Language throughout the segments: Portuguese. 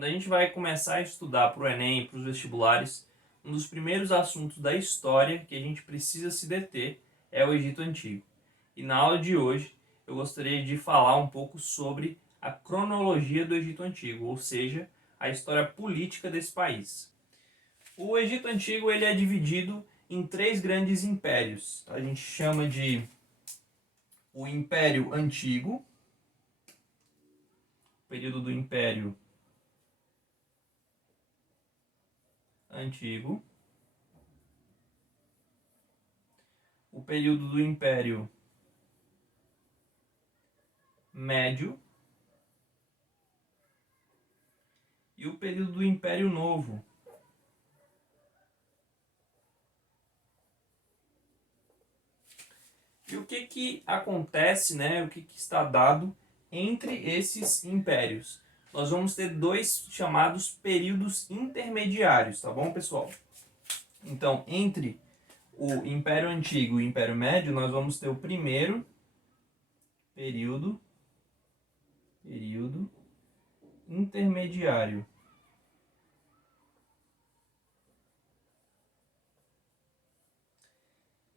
Quando a gente vai começar a estudar para o Enem, para os vestibulares, um dos primeiros assuntos da história que a gente precisa se deter é o Egito Antigo. E na aula de hoje eu gostaria de falar um pouco sobre a cronologia do Egito Antigo, ou seja, a história política desse país. O Egito Antigo ele é dividido em três grandes impérios. A gente chama de o Império Antigo, período do Império Antigo, o período do Império Médio e o período do Império Novo. E o que acontece, né? O que está dado entre esses impérios? Nós vamos ter dois chamados períodos intermediários, tá bom, pessoal? Então, entre o Império Antigo e o Império Médio, nós vamos ter o primeiro período intermediário.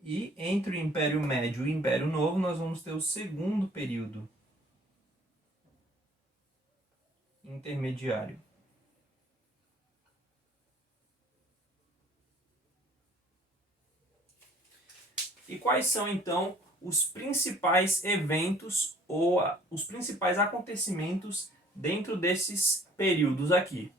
E entre o Império Médio e o Império Novo, nós vamos ter o segundo período intermediário. E quais são, então, os principais eventos ou os principais acontecimentos dentro desses períodos aqui?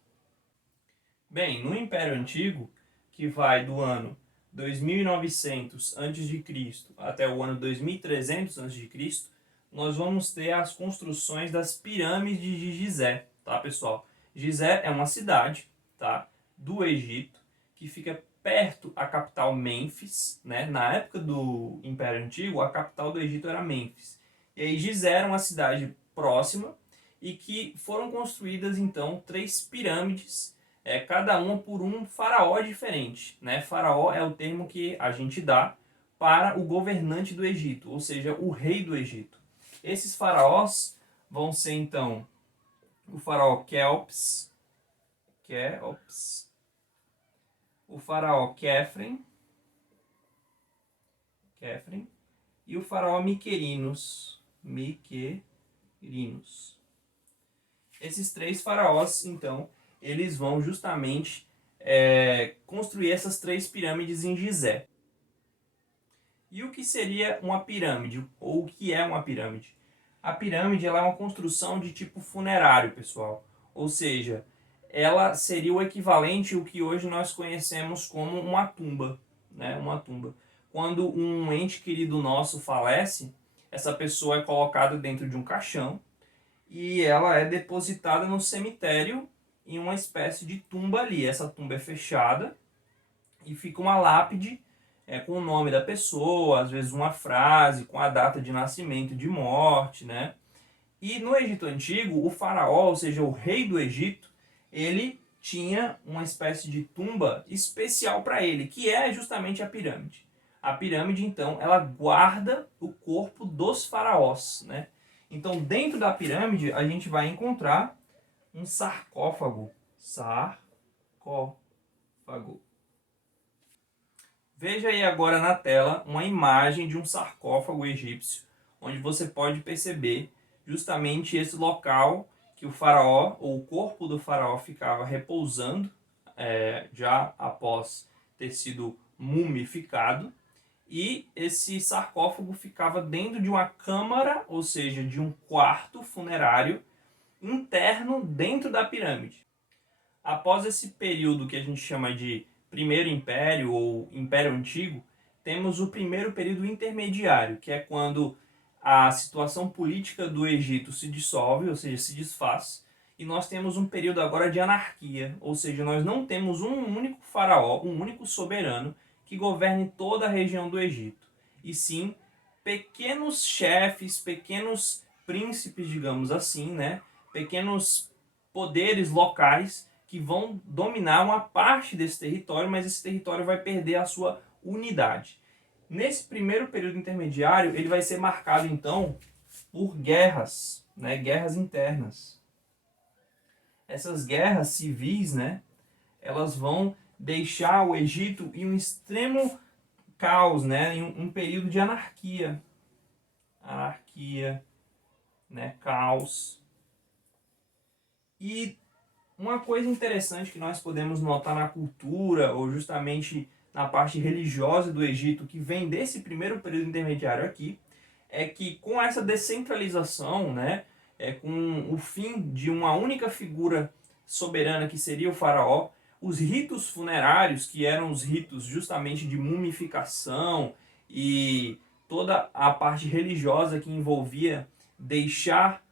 Bem, no Império Antigo, que vai do ano 2900 a.C. até o ano 2300 a.C., nós vamos ter as construções das pirâmides de Gizé, tá, pessoal? Gizé é uma cidade, tá, do Egito, que fica perto da capital Mênfis, né? Na época do Império Antigo, a capital do Egito era Mênfis. E aí Gizé era uma cidade próxima e que foram construídas, então, três pirâmides, cada uma por um faraó diferente, né? Faraó é o termo que a gente dá para o governante do Egito, ou seja, o rei do Egito. Esses faraós vão ser, então, o faraó Quéops, o faraó Quéfren e o faraó Miquerinos. Esses três faraós, então, eles vão justamente construir essas três pirâmides em Gizé. E o que seria uma pirâmide? Ou o que é uma pirâmide? A pirâmide ela é uma construção de tipo funerário, pessoal. Ou seja, ela seria o equivalente ao que hoje nós conhecemos como uma tumba, né? Uma tumba. Quando um ente querido nosso falece, essa pessoa é colocada dentro de um caixão e ela é depositada no cemitério em uma espécie de tumba ali. Essa tumba é fechada e fica uma lápide com o nome da pessoa, às vezes uma frase com a data de nascimento e de morte, né? E no Egito Antigo, o faraó, ou seja, o rei do Egito, ele tinha uma espécie de tumba especial para ele, que é justamente a pirâmide. A pirâmide, então, ela guarda o corpo dos faraós, né? Então, dentro da pirâmide, a gente vai encontrar um sarcófago. Veja aí agora na tela uma imagem de um sarcófago egípcio, onde você pode perceber justamente esse local que o faraó, ou o corpo do faraó, ficava repousando, já após ter sido mumificado. E esse sarcófago ficava dentro de uma câmara, ou seja, de um quarto funerário interno dentro da pirâmide. Após esse período que a gente chama de Primeiro Império ou Império Antigo, temos o primeiro período intermediário, que é quando a situação política do Egito se dissolve, ou seja, se desfaz, e nós temos um período agora de anarquia, ou seja, nós não temos um único faraó, um único soberano que governe toda a região do Egito, e sim pequenos chefes, pequenos príncipes, digamos assim, né? Pequenos poderes locais que vão dominar uma parte desse território, mas esse território vai perder a sua unidade. Nesse primeiro período intermediário, ele vai ser marcado, então, por guerras, né? Guerras internas. Essas guerras civis, né, elas vão deixar o Egito em um extremo caos, né, em um período de anarquia. Anarquia, né, caos. E uma coisa interessante que nós podemos notar na cultura, ou justamente na parte religiosa do Egito, que vem desse primeiro período intermediário aqui, é que com essa descentralização, né, com o fim de uma única figura soberana que seria o faraó, os ritos funerários, que eram os ritos justamente de mumificação e toda a parte religiosa que envolvia deixar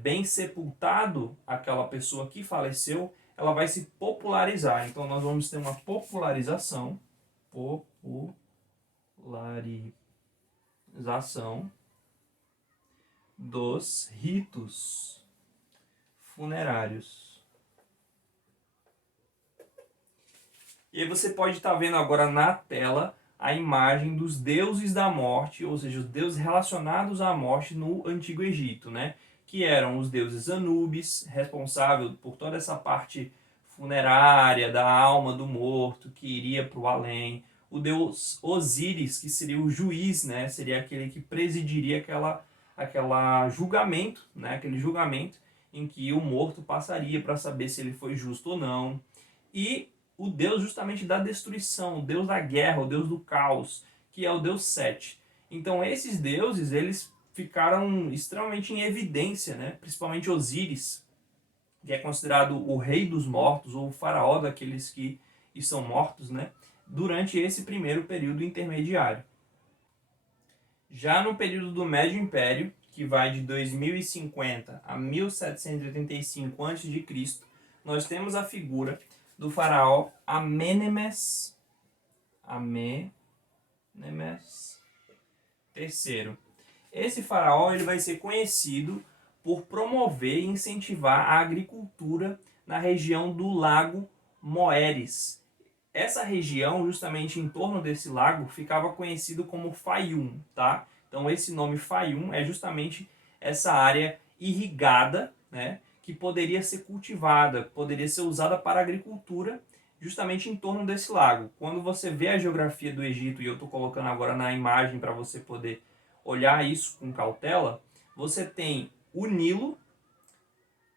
bem sepultado aquela pessoa que faleceu, ela vai se popularizar. Então nós vamos ter uma popularização dos ritos funerários. E aí você pode estar vendo agora na tela a imagem dos deuses da morte, ou seja, os deuses relacionados à morte no Antigo Egito, né? Que eram os deuses Anubis, responsável por toda essa parte funerária da alma do morto que iria para o além, o deus Osíris, que seria o juiz, né? Seria aquele que presidiria aquela julgamento, né? Aquele julgamento em que o morto passaria para saber se ele foi justo ou não. E o deus justamente da destruição, o deus da guerra, o deus do caos, que é o deus Sete. Então esses deuses, eles ficaram extremamente em evidência, né? Principalmente Osíris, que é considerado o rei dos mortos, ou o faraó daqueles que estão mortos, né? Durante esse primeiro período intermediário. Já no período do Médio Império, que vai de 2050 a 1785 a.C., nós temos a figura do faraó Amênemes III. Esse faraó ele vai ser conhecido por promover e incentivar a agricultura na região do Lago Moeris. Essa região, justamente em torno desse lago, ficava conhecido como Fayum, tá? Então esse nome Fayum é justamente essa área irrigada, né, que poderia ser cultivada, poderia ser usada para a agricultura, justamente em torno desse lago. Quando você vê a geografia do Egito, e eu estou colocando agora na imagem para você poder olhar isso com cautela, você tem o Nilo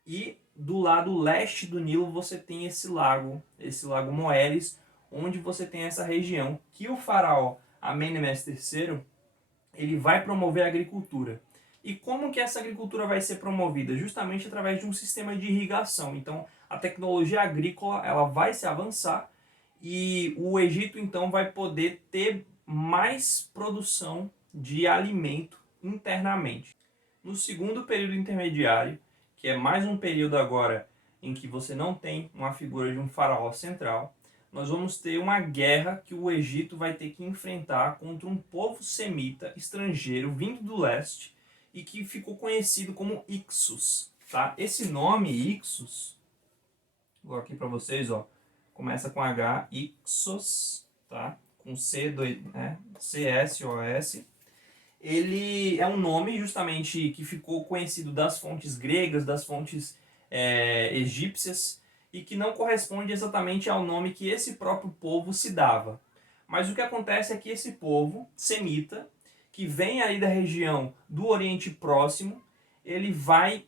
e do lado leste do Nilo você tem esse lago Moeris, onde você tem essa região que o faraó Amênemes III ele vai promover a agricultura. E como que essa agricultura vai ser promovida? Justamente através de um sistema de irrigação. Então, a tecnologia agrícola ela vai se avançar e o Egito então vai poder ter mais produção de alimento internamente. No segundo período intermediário, que é mais um período agora em que você não tem uma figura de um faraó central, nós vamos ter uma guerra que o Egito vai ter que enfrentar contra um povo semita estrangeiro vindo do leste e que ficou conhecido como Ixos. Tá? Esse nome, Ixos, vou aqui para vocês, ó, começa com H, Ixos, tá? Com C, C-S-O-S. Ele é um nome justamente que ficou conhecido das fontes gregas, das fontes egípcias, e que não corresponde exatamente ao nome que esse próprio povo se dava. Mas o que acontece é que esse povo semita, que vem aí da região do Oriente Próximo, ele vai,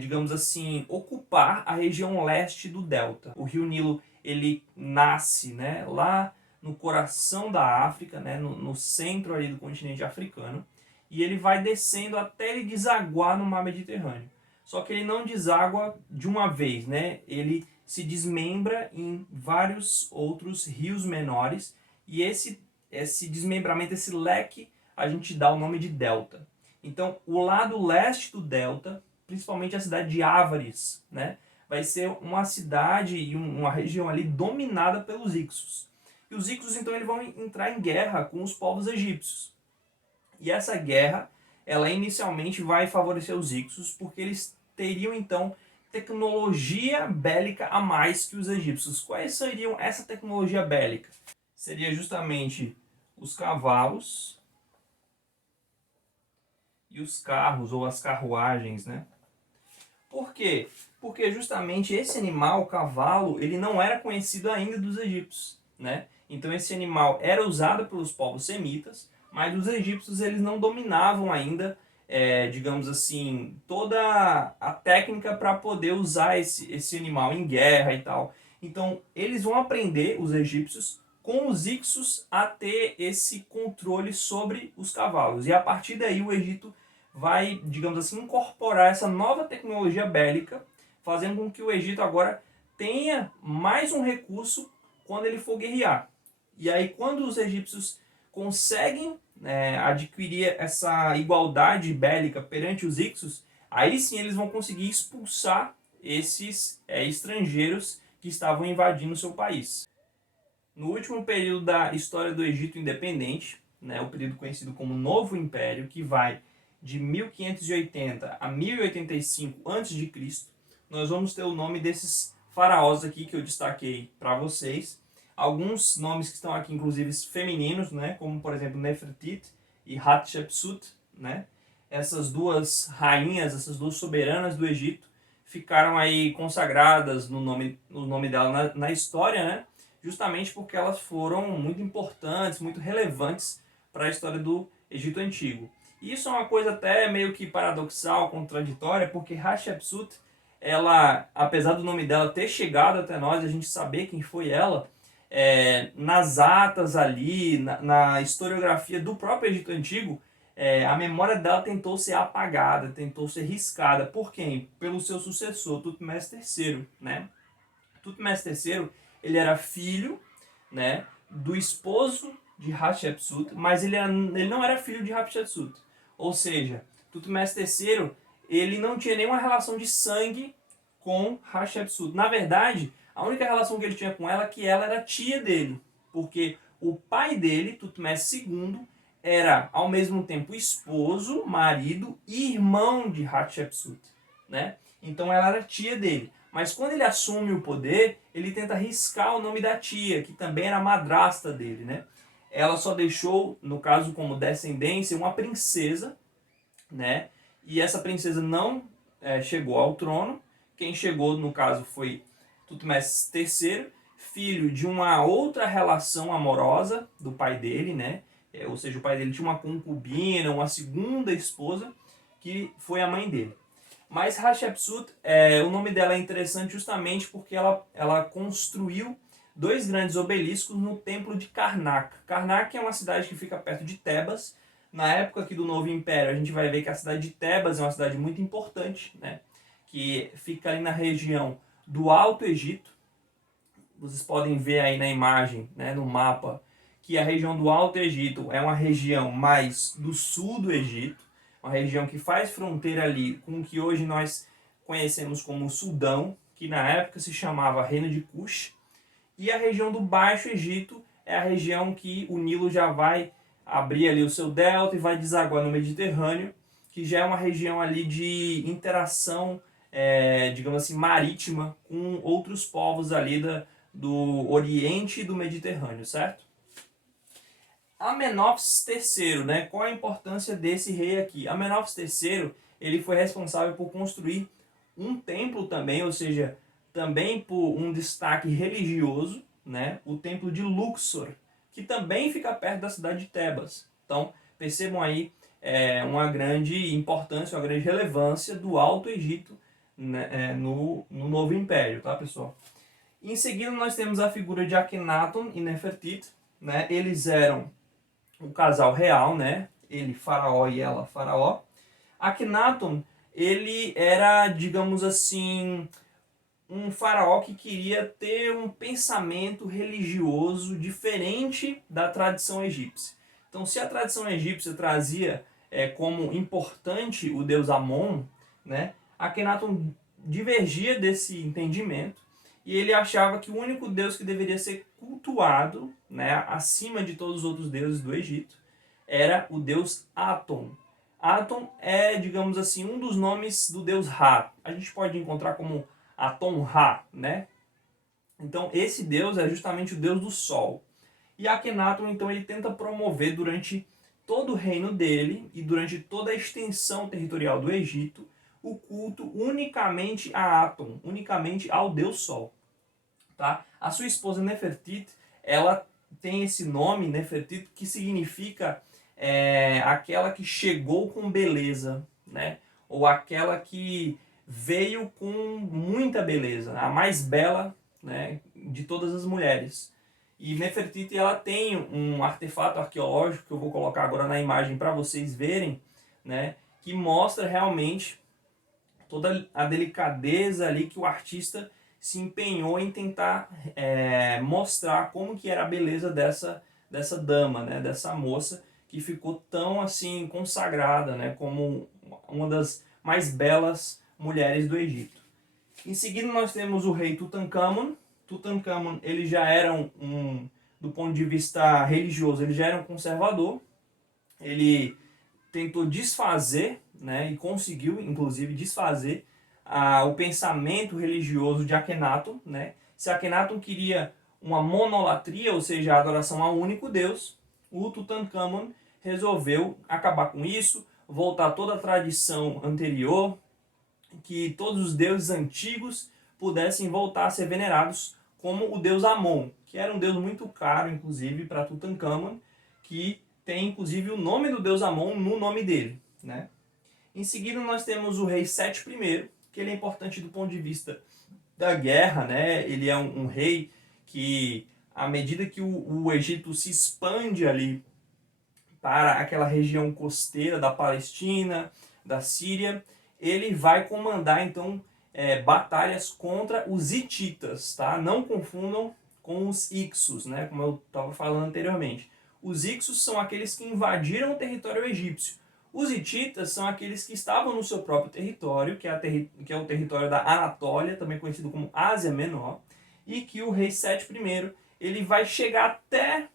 digamos assim, ocupar a região leste do delta. O rio Nilo ele nasce, né, lá no coração da África, né, no centro ali do continente africano, e ele vai descendo até ele desaguar no mar Mediterrâneo. Só que ele não deságua de uma vez, né? Ele se desmembra em vários outros rios menores, e esse desmembramento, esse leque, a gente dá o nome de delta. Então, o lado leste do delta, principalmente a cidade de Ávares, né, vai ser uma cidade e uma região ali dominada pelos Ixos. E os Ixos, então, eles vão entrar em guerra com os povos egípcios. E essa guerra, ela inicialmente vai favorecer os Ixos, porque eles teriam, então, tecnologia bélica a mais que os egípcios. Quais seriam essa tecnologia bélica? Seria justamente os cavalos e os carros, ou as carruagens, né? Por quê? Porque justamente esse animal, o cavalo, ele não era conhecido ainda dos egípcios, né? Então esse animal era usado pelos povos semitas, mas os egípcios eles não dominavam ainda, digamos assim, toda a técnica para poder usar esse animal em guerra e tal. Então eles vão aprender, os egípcios, com os Ixos a ter esse controle sobre os cavalos. E a partir daí o Egito vai, digamos assim, incorporar essa nova tecnologia bélica, fazendo com que o Egito agora tenha mais um recurso quando ele for guerrear. E aí, quando os egípcios conseguem adquirir essa igualdade bélica perante os Ixos, aí sim eles vão conseguir expulsar esses estrangeiros que estavam invadindo o seu país. No último período da história do Egito independente, né, o período conhecido como Novo Império, que vai de 1580 a 1085 a.C., nós vamos ter o nome desses faraós aqui que eu destaquei para vocês. Alguns nomes que estão aqui, inclusive femininos, né, como por exemplo Nefertiti e Hatshepsut, né? Essas duas rainhas, essas duas soberanas do Egito, ficaram aí consagradas no nome dela na história, né? Justamente porque elas foram muito importantes, muito relevantes para a história do Egito Antigo. E isso é uma coisa até meio que paradoxal, contraditória, porque Hatshepsut, ela, apesar do nome dela ter chegado até nós, a gente saber quem foi ela, nas atas ali, na historiografia do próprio Egito Antigo, a memória dela tentou ser apagada, tentou ser riscada. Por quem? Pelo seu sucessor, Tutmés III, né? Tutmés III, ele era filho, né, do esposo de Hatshepsut, mas ele não era filho de Hatshepsut. Ou seja, Tutmés III, ele não tinha nenhuma relação de sangue com Hatshepsut. Na verdade, a única relação que ele tinha com ela é que ela era tia dele, porque o pai dele, Tutmés II, era ao mesmo tempo esposo, marido e irmão de Hatshepsut, né? Então ela era tia dele. Mas quando ele assume o poder, ele tenta riscar o nome da tia, que também era madrasta dele, né? Ela só deixou, no caso como descendência, uma princesa, né? E essa princesa não chegou ao trono. Quem chegou, no caso, foi Tutmés III, filho de uma outra relação amorosa do pai dele, né? Ou seja, o pai dele tinha uma concubina, uma segunda esposa, que foi a mãe dele. Mas Hatshepsut, o nome dela é interessante justamente porque ela construiu dois grandes obeliscos no templo de Karnak. Karnak é uma cidade que fica perto de Tebas. Na época aqui do Novo Império, a gente vai ver que a cidade de Tebas é uma cidade muito importante, né? Que fica ali na região do Alto Egito. Vocês podem ver aí na imagem, né, no mapa, que a região do Alto Egito é uma região mais do sul do Egito, uma região que faz fronteira ali com o que hoje nós conhecemos como Sudão, que na época se chamava Reino de Cush. E a região do Baixo Egito é a região que o Nilo já vai abrir ali o seu delta e vai desaguar no Mediterrâneo, que já é uma região ali de interação, digamos assim, marítima com outros povos ali do Oriente e do Mediterrâneo, certo? Amenófis III, né? Qual a importância desse rei aqui? Amenófis III, ele foi responsável por construir um templo também, ou seja, também por um destaque religioso, né? O templo de Luxor, que também fica perto da cidade de Tebas. Então, percebam aí uma grande importância, uma grande relevância do Alto Egito, né, no Novo Império, tá, pessoal? Em seguida, nós temos a figura de Akhenaton e Nefertiti, né? Eles eram um casal real, né? Ele faraó e ela faraó. Akhenaton, ele era, digamos assim, um faraó que queria ter um pensamento religioso diferente da tradição egípcia. Então, se a tradição egípcia trazia como importante o deus Amon, né? Akhenaton divergia desse entendimento e ele achava que o único deus que deveria ser cultuado, né, acima de todos os outros deuses do Egito, era o deus Aton. Aton é, digamos assim, um dos nomes do deus Ra. A gente pode encontrar como Aton-Ra, né? Então, esse deus é justamente o deus do sol. E Akhenaton, então, ele tenta promover durante todo o reino dele e durante toda a extensão territorial do Egito o culto unicamente a Atum, unicamente ao Deus Sol. Tá? A sua esposa Nefertiti, ela tem esse nome, Nefertiti, que significa aquela que chegou com beleza, né? Ou aquela que veio com muita beleza, a mais bela, né, de todas as mulheres. E Nefertiti, ela tem um artefato arqueológico que eu vou colocar agora na imagem para vocês verem, né, que mostra realmente toda a delicadeza ali que o artista se empenhou em tentar mostrar como que era a beleza dessa dama, né, dessa moça que ficou tão assim consagrada, né, como uma das mais belas mulheres do Egito. Em seguida nós temos o rei Tutankhamon. Tutankhamon, ele já era do ponto de vista religioso, ele já era um conservador. Ele tentou desfazer, né, e conseguiu, inclusive, desfazer o pensamento religioso de Akhenaton. Né? Se Akhenaton queria uma monolatria, ou seja, a adoração a um único Deus, o Tutankhamon resolveu acabar com isso, voltar toda a tradição anterior, que todos os deuses antigos pudessem voltar a ser venerados, como o deus Amon, que era um deus muito caro, inclusive, para Tutankhamon, que tem, inclusive, o nome do deus Amon no nome dele. Né? Em seguida, nós temos o rei Sete I, que ele é importante do ponto de vista da guerra. Né? Ele é um rei que, à medida que o Egito se expande ali para aquela região costeira da Palestina, da Síria, ele vai comandar, então, batalhas contra os hititas. Tá? Não confundam com os Ixos, né? Como eu estava falando anteriormente. Os Ixos são aqueles que invadiram o território egípcio. Os hititas são aqueles que estavam no seu próprio território, que é o território da Anatólia, também conhecido como Ásia Menor, e que o rei Sete I ele vai chegar até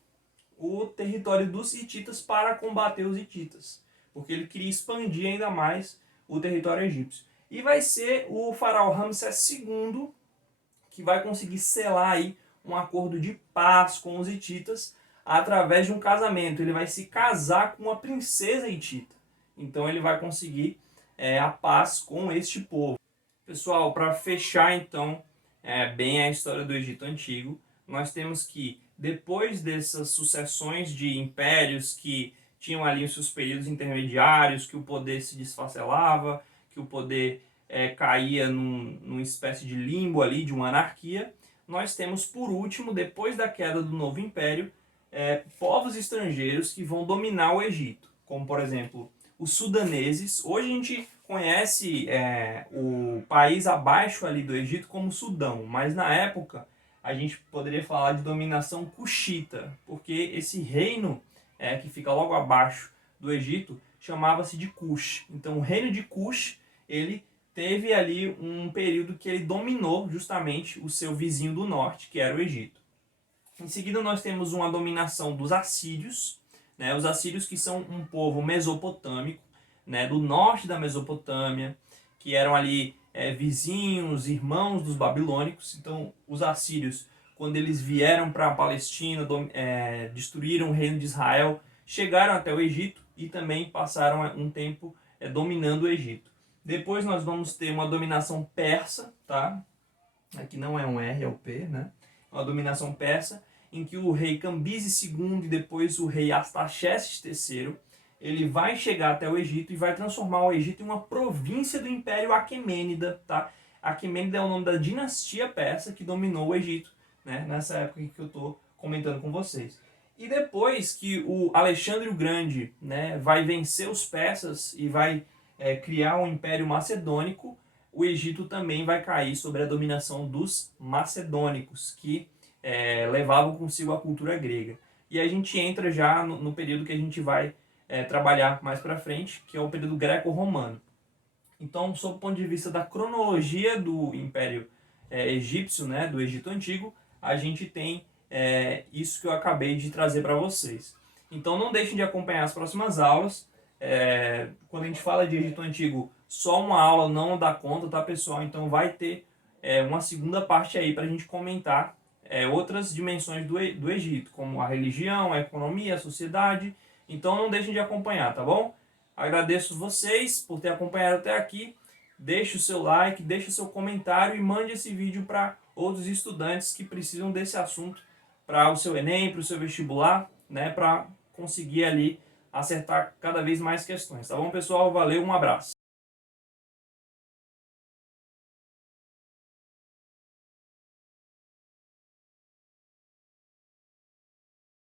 o território dos hititas para combater os hititas, porque ele queria expandir ainda mais o território egípcio. E vai ser o faraó Ramsés II que vai conseguir selar aí um acordo de paz com os hititas através de um casamento. Ele vai se casar com uma princesa hitita. Então ele vai conseguir a paz com este povo. Pessoal, para fechar então bem a história do Egito Antigo, nós temos que, depois dessas sucessões de impérios que tinham ali os seus períodos intermediários, que o poder se desfacelava, que o poder caía numa espécie de limbo ali, de uma anarquia, nós temos, por último, depois da queda do novo império, povos estrangeiros que vão dominar o Egito, como, por exemplo, os sudaneses. Hoje a gente conhece o país abaixo ali do Egito como Sudão, mas na época a gente poderia falar de dominação cuxita, porque esse reino que fica logo abaixo do Egito chamava-se de Cush. Então o reino de Cush, ele teve ali um período que ele dominou justamente o seu vizinho do norte, que era o Egito. Em seguida nós temos uma dominação dos assírios, né? Os assírios, que são um povo mesopotâmico, né, do norte da Mesopotâmia, que eram ali vizinhos, irmãos dos babilônicos. Então os assírios, quando eles vieram para a Palestina, destruíram o reino de Israel, chegaram até o Egito e também passaram um tempo dominando o Egito. Depois nós vamos ter uma dominação persa, tá? Aqui não é um R, é o P, né? Uma dominação persa, em que o rei Cambises II e depois o rei Artaxerxes III, ele vai chegar até o Egito e vai transformar o Egito em uma província do Império Aquemênida. Tá? Aquemênida é o nome da dinastia persa que dominou o Egito, né? Nessa época que eu estou comentando com vocês. E depois que o Alexandre o Grande, né, vai vencer os persas e vai criar um Império Macedônico, o Egito também vai cair sob a dominação dos macedônicos, que levavam consigo a cultura grega. E a gente entra já no período que a gente vai trabalhar mais para frente, que é o período greco-romano. Então, sob o ponto de vista da cronologia do Império Egípcio, né, do Egito Antigo, a gente tem isso que eu acabei de trazer para vocês. Então, não deixem de acompanhar as próximas aulas. Quando a gente fala de Egito Antigo, só uma aula não dá conta, tá, pessoal? Então, vai ter uma segunda parte aí para a gente comentar outras dimensões do Egito, como a religião, a economia, a sociedade. Então não deixem de acompanhar, tá bom? Agradeço vocês por ter acompanhado até aqui deixe o seu like, deixe o seu comentário e mande esse vídeo para outros estudantes que precisam desse assunto para o seu Enem, para o seu vestibular, né, para conseguir ali acertar cada vez mais questões. Tá bom, pessoal? Valeu, um abraço.